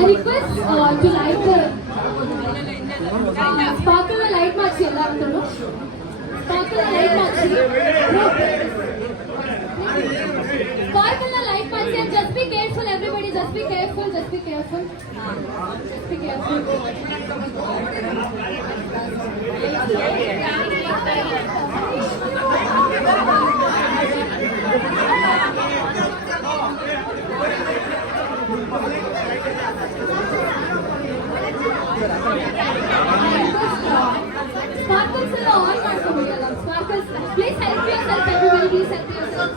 I request uh, to light the sparkle light marks ಎಲ್ಲರೂ sparkle light marks sparkle light marks and just be careful everybody just be careful just be careful just be careful sparkles ಎಲ್ಲ on ಮಾಡ್ಕೊಬಿಡಲ್ಲ sparkles please help yourself everybody please help yourself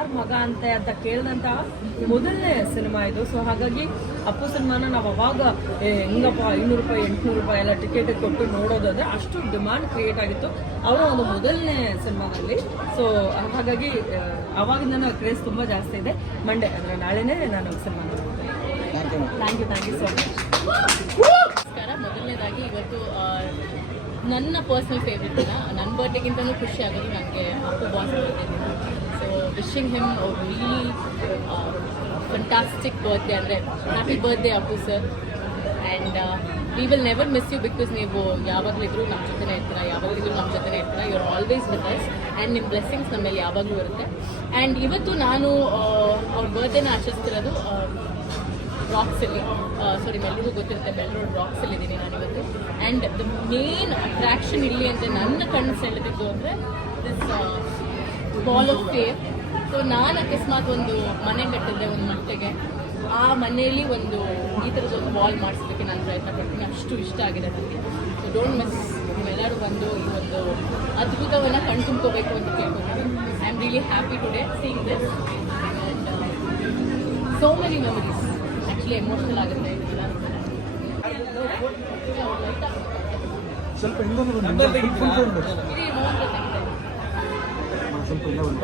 star ಮಗ ಅಂತೆ ಅಂತ ಕೇಳಿದಂತ ಮೊದಲನೇ cinema ಇದು. So ಹಾಗಾಗಿ ಅಪ್ಪು ಸಿನಿಮಾನ ನಾವು ಅವಾಗ ಏ, ಹೆಂಗಪ್ಪ ಐನೂರು ರೂಪಾಯಿ ಎಂಟುನೂರು ರೂಪಾಯಿ ಎಲ್ಲ ಟಿಕೆಟ್ ಕೊಟ್ಟು ನೋಡೋದಾದ್ರೆ ಅಷ್ಟು ಡಿಮಾಂಡ್ ಕ್ರಿಯೇಟ್ ಆಗಿತ್ತು. ಅವರ ಒಂದು ಮೊದಲನೇ ಸಿನಿಮಾದಲ್ಲಿ. ಸೊ ಹಾಗಾಗಿ ಅವಾಗಿಂದ ಕ್ರೇಜ್ ತುಂಬಾ ಜಾಸ್ತಿ ಇದೆ. ಮಂಡೇ ಅಂದ್ರೆ ನಾಳೆನೇ ನಾನು ಸಿನಿಮಾ ನೋಡ್ತೀನಿ. Thank you thank you so much ನಮಸ್ಕಾರ. ಮೊದಲನೇದಾಗಿ ಇವತ್ತು ನನ್ನ ಪರ್ಸ್ನಲ್ ಫೇವ್ರೆಟ್ ದಿನ ನನ್ನ ಬರ್ಡೇಗಿಂತಲೂ ಖುಷಿ ಆಗೋದು ನನಗೆ Appu boss birthday wishing him really fantastic birthday ಅಂದರೆ happy birthday Appu sir and we will never miss you because ನೀವು ಯಾವಾಗಲಿದ್ರು ನಮ್ಮ ಜೊತೆನೇ ಇರ್ತೀರಾ ಯಾವಾಗಲಿದ್ರು ನಮ್ಮ ಜೊತೆನೇ ಇರ್ತೀರ. You are always with us and ನಿಮ್ಮ ಬ್ಲೆಸ್ಸಿಂಗ್ಸ್ ನಮ್ಮ ಮೇಲೆ ಯಾವಾಗಲೂ ಇರುತ್ತೆ. ಆ್ಯಂಡ್ ಇವತ್ತು ನಾನು ಅವ್ರ ಬರ್ತ್ಡೇನ ಆಚರಿಸ್ತಿರೋದು ರಾಕ್ಸಲ್ಲಿ ಸೊ ನಿಮ್ಮೆಲ್ಲರಿಗೂ ಗೊತ್ತಿರುತ್ತೆ ಬೆಂಗಳೂರು ರಾಕ್ಸಲ್ಲಿ ಇದ್ದೀನಿ ನಾನು ಇವತ್ತು. ಆ್ಯಂಡ್ ದ ಮೇನ್ ಅಟ್ರಾಕ್ಷನ್ ಇಲ್ಲಿ ಅಂದರೆ ನನ್ನ ಕಣ್ಣು ಸೆಳೆದಿದ್ದು ಅಂದರೆ this ball of fair so ನಾನು ಅಕಸ್ಮಾತ್ ಒಂದು ಮನೆ ಕಟ್ಟಿದ್ದೆ ಒಂದು ಮಟ್ಟಿಗೆ ಆ ಮನೆಯಲ್ಲಿ ಒಂದು ಈ ಥರದ ಒಂದು ಬಾಲ್ ಮಾಡಿಸ್ಲಿಕ್ಕೆ ನಾನು ಪ್ರಯತ್ನ ಪಡ್ತೀನಿ. ಅಷ್ಟು ಇಷ್ಟ ಆಗಿದೆ ನನಗೆ ಸೊ ಡೋಂಟ್ ಮಿಸ್ ನೀವೆಲ್ಲರೂ ಬಂದು ಈ ಒಂದು ಅದ್ಭುತವನ್ನು ಕಣ್ತುಂಬ್ಕೋಬೇಕು ಅಂತ ಕೇಳ್ಕೊತೀನಿ. I am really happy today seeing this and so many memories actually emotional ಆಗುತ್ತೆ ಸ್ವಲ್ಪ ಸ್ವಲ್ಪ ಇಲ್ಲ ಬನ್ನಿ